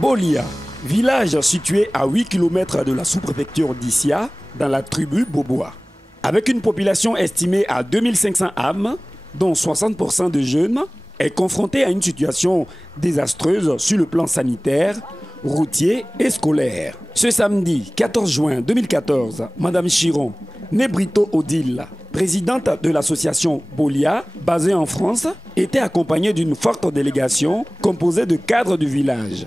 Bolia, village situé à 8 km de la sous-préfecture d'Issia, dans la tribu Boboa. Avec une population estimée à 2500 âmes, dont 60% de jeunes, est confronté à une situation désastreuse sur le plan sanitaire, routier et scolaire. Ce samedi 14 juin 2014, Madame Chiron Nebrito Odile, présidente de l'association Bolia, basée en France, était accompagnée d'une forte délégation composée de cadres du village.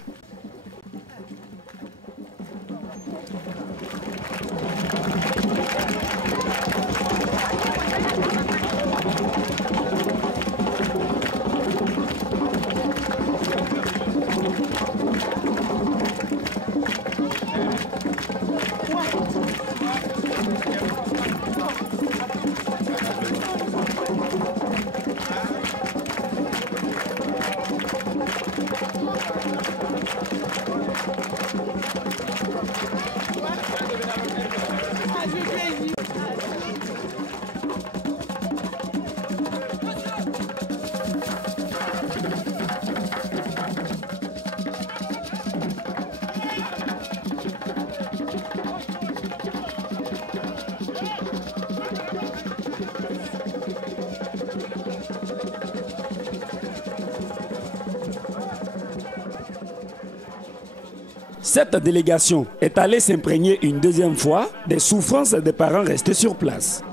Cette délégation est allée s'imprégner une deuxième fois des souffrances des parents restés sur place.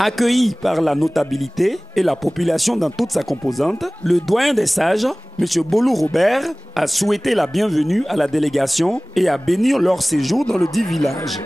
Accueilli par la notabilité et la population dans toute sa composante, le doyen des sages, M. Bolou Robert, a souhaité la bienvenue à la délégation et a béni leur séjour dans le dit village.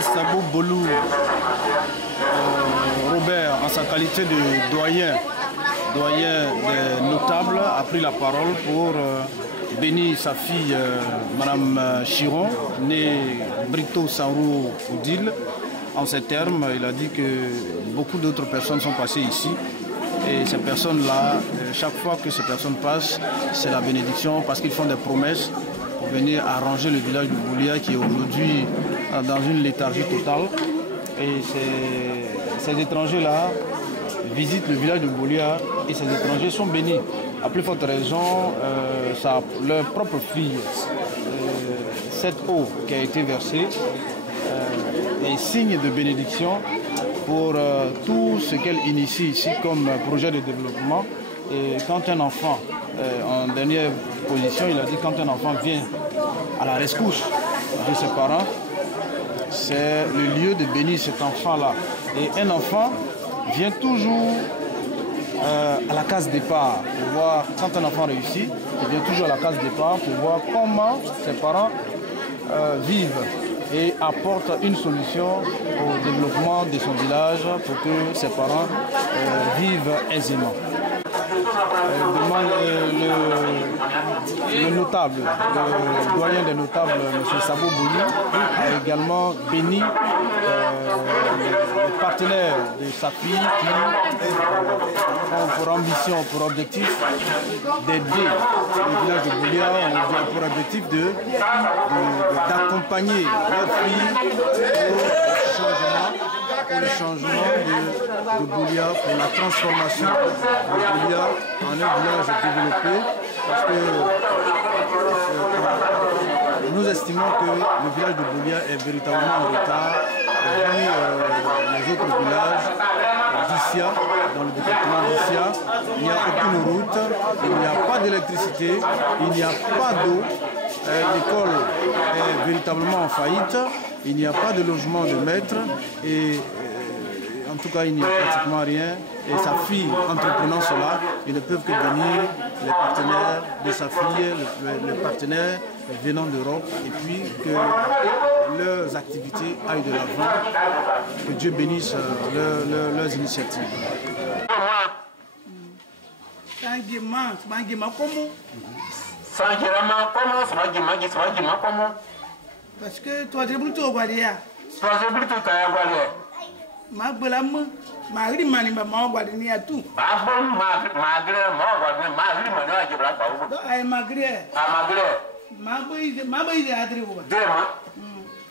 Sabou Bolou Robert, en sa qualité de doyen des notables, a pris la parole pour bénir sa fille, Madame Chiron, née Brito Sanrou Oudil. En ces termes, il a dit que beaucoup d'autres personnes sont passées ici. Et ces personnes-là, chaque fois que ces personnes passent, c'est la bénédiction parce qu'ils font des promesses venir arranger le village de Boulia qui est aujourd'hui dans une léthargie totale. Et ces étrangers-là visitent le village de Boulia et ces étrangers sont bénis. À plus forte raison, leur propre fille, cette eau qui a été versée, est signe de bénédiction pour tout ce qu'elle initie ici comme projet de développement. Et quand un enfant, en dernière position, il a dit quand un enfant vient à la rescousse de ses parents, c'est le lieu de bénir cet enfant-là. Et un enfant vient toujours à la case départ pour voir, quand un enfant réussit, il vient toujours à la case départ pour voir comment ses parents vivent et apporte une solution au développement de son village pour que ses parents vivent aisément. Le notable, le doyen des notables, M. Sabo Bouli, a également béni les partenaires de sa fille qui ont pour ambition, pour objectif d'aider le village de Boulia, pour objectif d'accompagner leur fille pour le changement de Boulia, pour la transformation de Boulia en un village développé, parce que nous estimons que le village de Boulia est véritablement en retard parmi les autres villages d'Issia, dans le département d'Issia. Il n'y a aucune route, il n'y a pas d'électricité, il n'y a pas d'eau, l'école est véritablement en faillite, il n'y a pas de logement de maître et en tout cas il n'y a pratiquement rien. Et sa fille entreprenant cela, ils ne peuvent que bénir les partenaires de sa fille, les partenaires venant d'Europe, et puis que leurs activités aillent de l'avant, que Dieu bénisse leurs initiatives. Parce que toi, tu es plutôt Guadia. Ma belamme, ma rimani, ma guadini à tout. Ma baise à Dréou.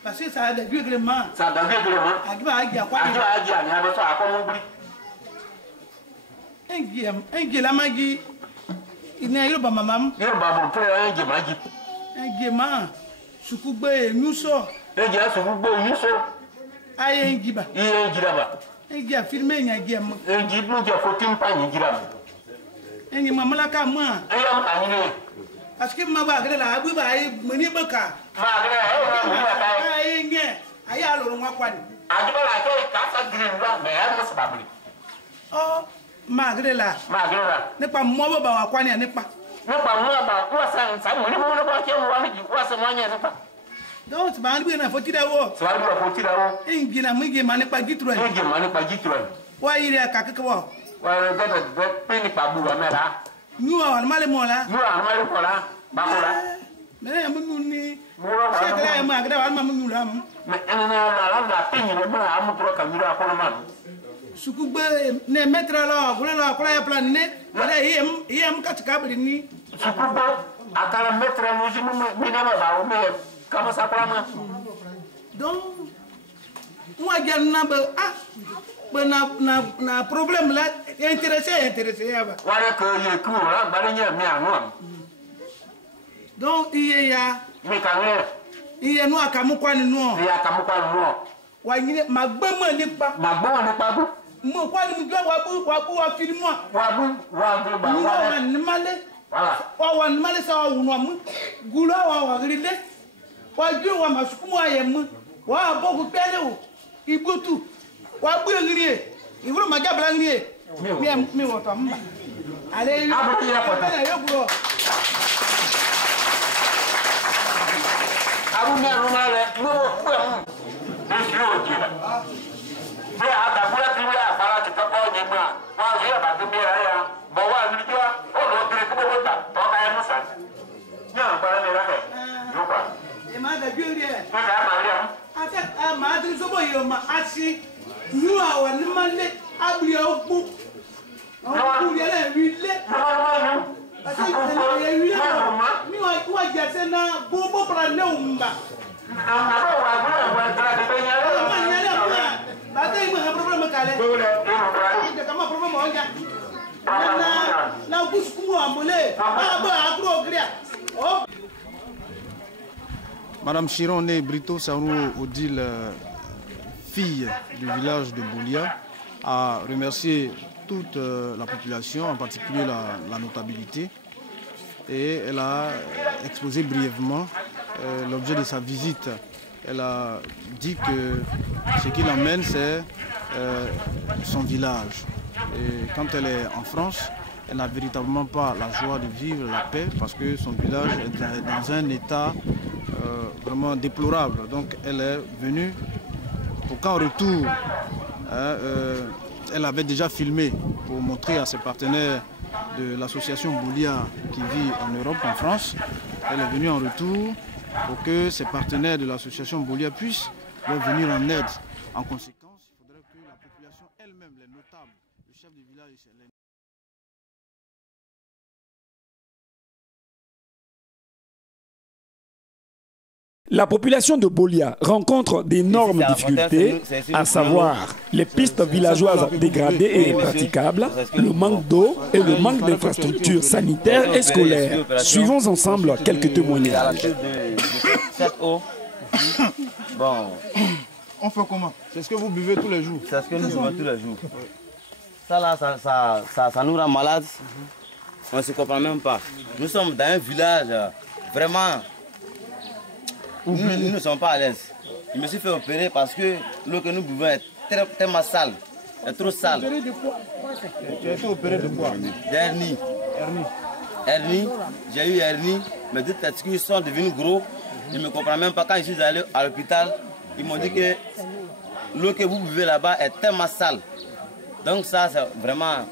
Parce que ça a des règlements. Ça a des règlements. Un guélamagi. Il n'y a eu pas ma maman. Il y a un guéman. Soukoube, nous sommes. Aïe, un giba. Un gars filmé, un gars. Un giba, il faut une pagne giba. Un gars, malaka, moi. Parce que ma bague là, oui, bah, meni baka. Aïe, aïe, alors, moi, quoi. Oh, malgré là. N'est pas moi, bah, quoi, n'est pas. N'est pas moi, bah, quoi, ça, moi, donc, tu vas aller à faut tirer au. Tu vas aller à faut tirer au. Et il y a un mec mané pas du tout. Il y a un mané pas du tout. Ouais, il y a quelque chose. Ouais, le bébé pas boule mais là. Nous on mal moi là. Nous on mal quoi là. Ba quoi là. Mais nous ni. C'est que là ma grave ma nous là. Mais la peine le mal à mon trop camira quoi man. Sukube ne mettre là, voilà là, quoi ya plan ne. Voilà il am katika brini. Sukube akala mettre nous mina ba mais comment ça prend? Donc, moi, j'ai un problème là, intéressé. Voilà que il est court là, donc, il y a. Il y a nous à Kamoukwani nous. Il y a Kamoukwani nous. Ouais, ma bonne n'est pas. Ma bonne n'est pas. Moi, quoi, nous doit filmer moi. Voilà. Wa nimale sawa unwamu gula wa grinde wa juro wa masukumu ayem wa boku pele o ibutu wa buyo ngrie iwuro majabla ngrie mi woto mba ale abu ya kota yo bro abu me rumale no bwe ndiro jira be ada bula tiwa para tikapo nyema wa zia badumia ya bawa ngrijwa o dire ko wota to ka ya musa nya para le rake yo pa e ma da jure to ka ma ri ata ma du so boyo ma asi nu awa ni male abri opu o ku le rile ati le rile mi wa Madame Chiron, née Brito Sarou Odile, fille du village de Bolia, a remercié toute la population, en particulier la notabilité, et elle a exposé brièvement l'objet de sa visite. Elle a dit que ce qui l'emmène, c'est son village. Et quand elle est en France, elle n'a véritablement pas la joie de vivre la paix parce que son village est dans un état vraiment déplorable. Donc elle est venue pour qu'en retour, elle avait déjà filmé pour montrer à ses partenaires de l'association Bolia qui vit en Europe, en France. Elle est venue en retour pour que ses partenaires de l'association Bolia puissent leur venir en aide. En conséquence, il faudrait que la population elle-même, les notables, le chef du village, La population de Bolia rencontre d'énormes difficultés, à savoir les pistes villageoises dégradées et impraticables, le manque d'eau et le manque d'infrastructures sanitaires et scolaires. Suivons ensemble quelques témoignages. Cette eau, bon, on fait comment? C'est ce que vous buvez tous les jours? C'est ce que nous buvons tous les jours. Ça là, ça nous rend malades. On ne se comprend même pas. Nous sommes dans un village vraiment... Nous ne sommes pas à l'aise. Je me suis fait opérer parce que l'eau que nous buvons est tellement sale. Elle est trop sale. Tu as été opéré de quoi? D'hernie. Hernie. J'ai eu hernie. Mes deux testicules sont devenus gros. Je ne me comprends même pas. Quand je suis allé à l'hôpital, ils m'ont dit que l'eau que vous buvez là-bas est tellement sale. Donc ça, c'est vraiment...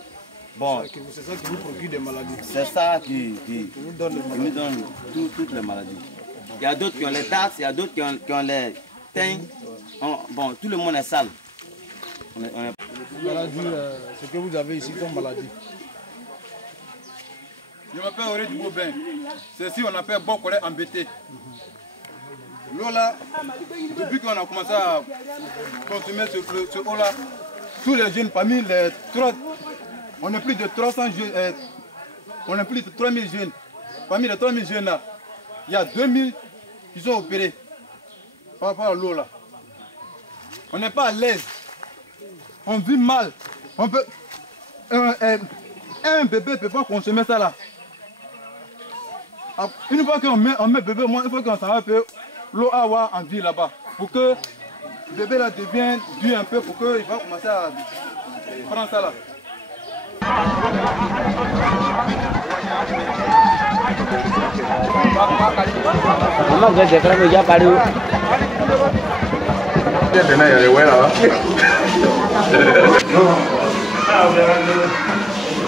Bon. C'est ça qui vous procure des maladies. C'est ça qui nous donne toutes les maladies. Il y a d'autres qui ont les tasses, il y a d'autres qui ont les teints. Bon, tout le monde est sale. Maladie, ce que vous avez ici comme maladie. Je m'appelle Auré du Bobin. Ceci, on appelle Bokolé embêté. L'eau là, depuis qu'on a commencé à consommer ce eau-là, tous les jeunes, parmi les 30, on est plus de 300 jeunes, on est plus de 3000 jeunes. Parmi les 3000 jeunes là, il y a 2000 qui sont opérés par rapport à l'eau là. On n'est pas à l'aise. On vit mal. On peut, un bébé ne peut pas consommer ça là. Une fois qu'on met bébé, il faut qu'on s'en va faire l'eau à avoir en vie là-bas. Pour que le bébé là devienne dur un peu, pour qu'il va commencer à prendre ça là.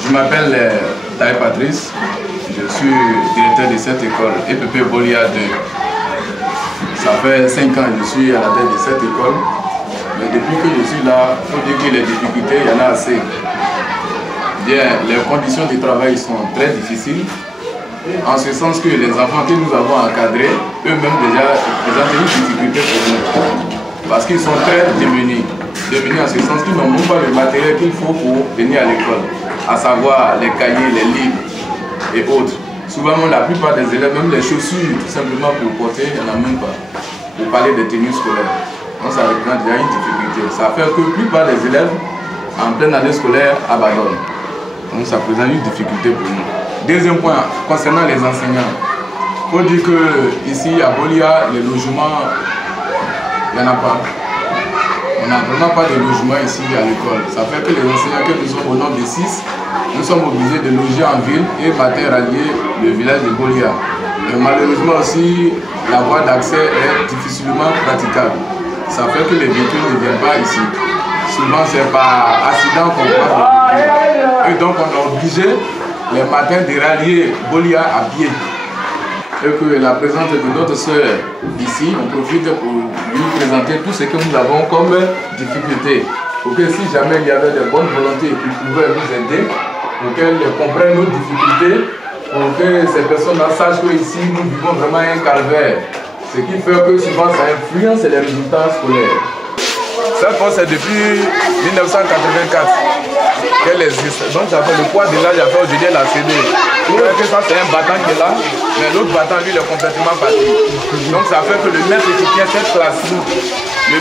Je m'appelle Taï Patrice, je suis directeur de cette école EPP Bolia 2. Ça fait 5 ans que je suis à la tête de cette école, mais depuis que je suis là, il faut dire que les difficultés, il y en a assez. Bien, les conditions de travail sont très difficiles, en ce sens que les enfants que nous avons encadrés, eux-mêmes déjà présentent une difficulté pour nous, parce qu'ils sont très démunis en ce sens qu'ils n'ont même pas le matériel qu'il faut pour venir à l'école, à savoir les cahiers, les livres et autres. Souvent, la plupart des élèves, même les chaussures, tout simplement pour porter, il n'y en a même pas, pour parler des tenues scolaires. Donc ça représente déjà une difficulté. Ça fait que la plupart des élèves, en pleine année scolaire, abandonnent. Donc ça présente une difficulté pour nous. Deuxième point, concernant les enseignants. Il faut dire qu'ici à Bolia, les logements, il n'y en a pas. On n'a vraiment pas de logement ici à l'école. Ça fait que les enseignants, que nous sommes au nombre de 6, nous sommes obligés de loger en ville et matin rallier le village de Bolia. Mais malheureusement aussi, la voie d'accès est difficilement praticable. Ça fait que les véhicules ne viennent pas ici. Souvent c'est par accident qu'on passe les véhicules. Et donc on est obligé les matins de rallier Bolia à pied. Et que la présence de notre soeur ici, on profite pour lui présenter tout ce que nous avons comme difficulté. Pour que si jamais il y avait des bonnes volontés qui pouvaient nous aider, pour qu'elle comprenne nos difficultés, pour que ces personnes-là sachent qu'ici, nous vivons vraiment un calvaire. Ce qui fait que souvent ça influence les résultats scolaires. Cette poste est depuis 1984 qu'elle existe. Donc ça fait le poids de l'âge, aujourd'hui elle a cédé. Vous voyez que ça c'est un battant qui est là, mais l'autre battant lui il est complètement parti. Donc ça fait que le maître qui tient cette classe, le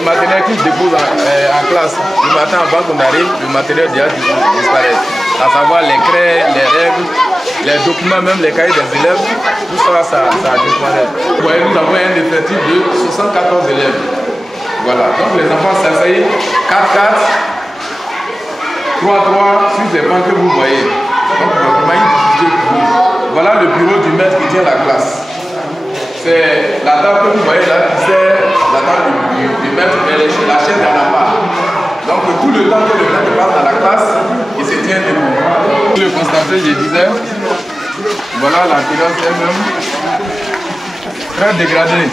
matériel qu'il dépose en classe, le matin avant qu'on arrive, le matériel déjà disparaît. À savoir les craies, les règles, les documents, même les cahiers des élèves, tout ça, ça disparaît. Vous voyez, nous avons un effectif de 74 élèves. Voilà, donc les enfants s'asseyent 4-4, 3-3 sur ces bancs que vous voyez. Donc vraiment une difficulté pour vous. Voilà le bureau du maître qui tient la classe. C'est la table que vous voyez là qui sert la table du maître, mais la chaise elle n'a pas. Donc tout le temps que le maître passe dans la classe, il se tient debout. Pour le constater, je disais, voilà la classe elle-même, très dégradée.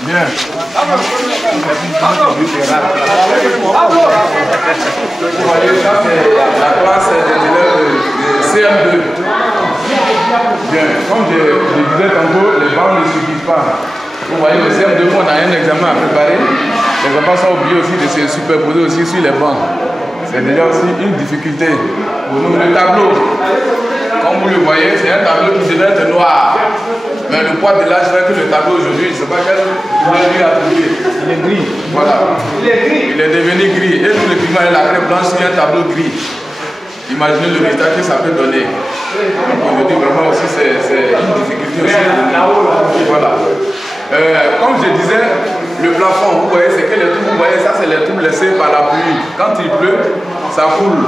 Bien. Vous voyez, ça c'est la classe des élèves de CM2. Bien, comme je disais tantôt, les bancs ne suffisent pas. Vous voyez, le CM2, on a un examen à préparer. Les enfants sont obligés aussi de se superposer aussi sur les bancs. C'est déjà aussi une difficulté pour nous. Le tableau, comme vous le voyez, c'est un tableau qui devait être noir. Mais le poids de l'âge fait que le tableau aujourd'hui, je ne sais pas quel couleur lui a trouvé. Il est gris. Voilà. Il est gris. Il est devenu gris. Et tout le climat est la crème blanche sur un tableau gris. Imaginez le résultat que ça peut donner. Aujourd'hui, vraiment aussi, c'est une difficulté aussi. Voilà. Comme je disais, le plafond, vous voyez, c'est que les trous, vous voyez, ça c'est les trous laissés par la pluie. Quand il pleut, ça coule.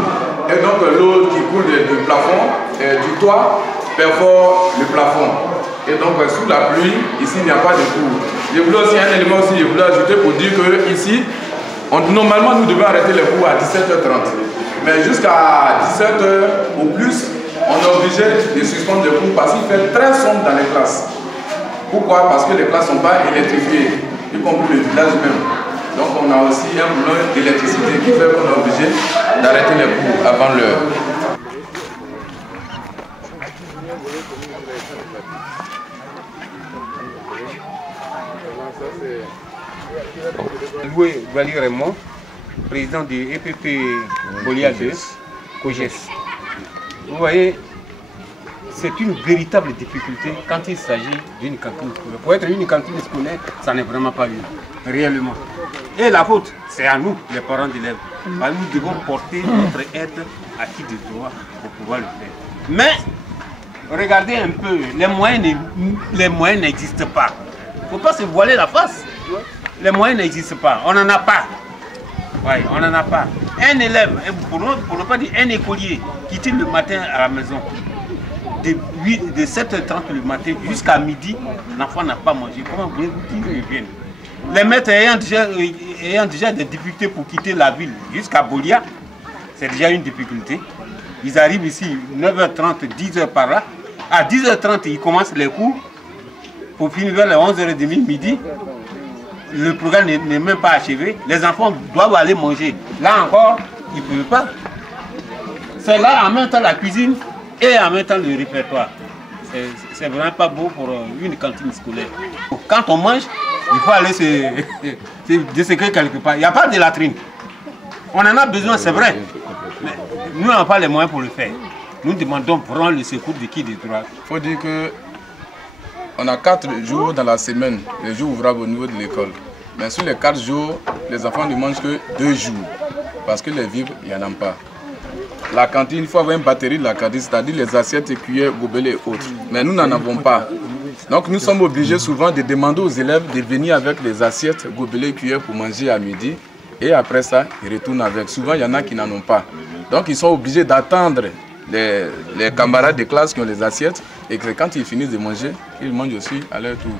Et donc l'eau qui coule du plafond, du toit, perfore le plafond. Et donc sous la pluie, ici il n'y a pas de cours. Je voulais aussi un élément aussi, je voulais ajouter pour dire que ici, normalement nous devons arrêter les cours à 17h30. Mais jusqu'à 17h au plus, on est obligé de suspendre les cours parce qu'il fait très sombre dans les classes. Pourquoi? Parce que les classes ne sont pas électrifiées, y compris le village même. Donc on a aussi un problème d'électricité qui fait qu'on est obligé d'arrêter les cours avant l'heure. Loué Wali Raymond, président du EPP Bolia 2, COGES. Vous voyez, c'est une véritable difficulté quand il s'agit d'une cantine scolaire. Pour être une cantine scolaire, ça n'est vraiment pas une, réellement. Et la faute, c'est à nous, les parents d'élèves. Nous devons porter notre aide à qui de droit pour pouvoir le faire. Mais, regardez un peu, les moyens n'existent pas. Il ne faut pas se voiler la face. Les moyens n'existent pas, on n'en a pas. Oui, on n'en a pas. Un élève, pour ne pas dire un écolier, qui quitte le matin à la maison, de 7h30 le matin jusqu'à midi, l'enfant n'a pas mangé. Comment voulez-vous qu'il revienne? Les maîtres ayant déjà des difficultés pour quitter la ville jusqu'à Bolia, c'est déjà une difficulté. Ils arrivent ici 9h30, 10h par là. À 10h30, ils commencent les cours pour finir vers les 11h30 midi. Le programme n'est même pas achevé. Les enfants doivent aller manger. Là encore, ils ne peuvent pas. C'est là en même temps la cuisine et en même temps le répertoire. C'est vraiment pas beau pour une cantine scolaire. Quand on mange, il faut aller se déséquer quelque part. Il n'y a pas de latrine. On en a besoin, c'est vrai. Mais nous n'avons pas les moyens pour le faire. Nous demandons pour le secours de qui de droit. Il faut dire que on a 4 jours dans la semaine, les jours ouvrables au niveau de l'école. Mais sur les 4 jours, les enfants ne mangent que 2 jours. Parce que les vivres, il n'y en a pas. La cantine, il faut avoir une batterie de la cantine, c'est-à-dire les assiettes, cuillères, gobelets et autres. Mais nous n'en avons pas. Donc nous sommes obligés souvent de demander aux élèves de venir avec les assiettes, gobelets et cuillères pour manger à midi. Et après ça, ils retournent avec. Souvent, il y en a qui n'en ont pas. Donc ils sont obligés d'attendre les camarades de classe qui ont les assiettes et que quand ils finissent de manger, ils mangent aussi à leur tour.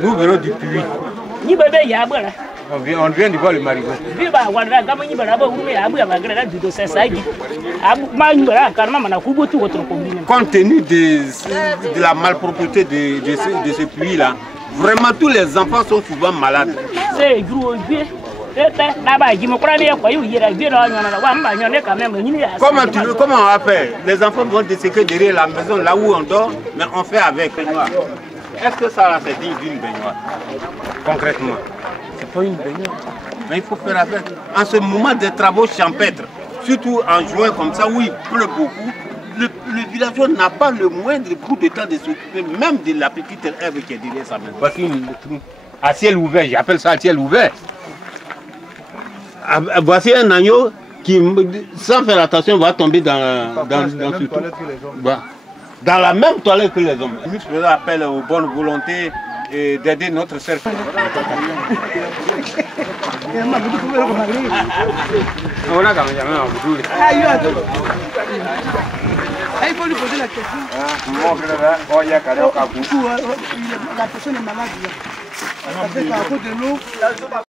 Nous venons du puits. On vient de voir le marigot. Compte tenu de la malpropreté de ce puits-là, vraiment tous les enfants sont souvent malades. Comment on va faire? Les enfants vont desséquer derrière la maison, là où on dort, mais on fait avec. Est-ce que ça c'est digne d'une baignoire? Concrètement, c'est pas une baignoire. Mais il faut faire avec. En ce moment des travaux champêtres, surtout en juin comme ça, où il pleut beaucoup, le villageois n'a pas le moindre coup de temps de s'occuper même de la petite herbe qui est derrière sa maison. Voici à ciel ouvert, j'appelle ça à ciel ouvert. Voici un agneau qui, sans faire attention, va tomber dans ce trou. Dans la même toilette que les hommes. Je faisais appel aux bonnes volontés d'aider notre cercle. Il faut lui poser la question. La personne est malade. Ça fait qu'à cause de l'eau.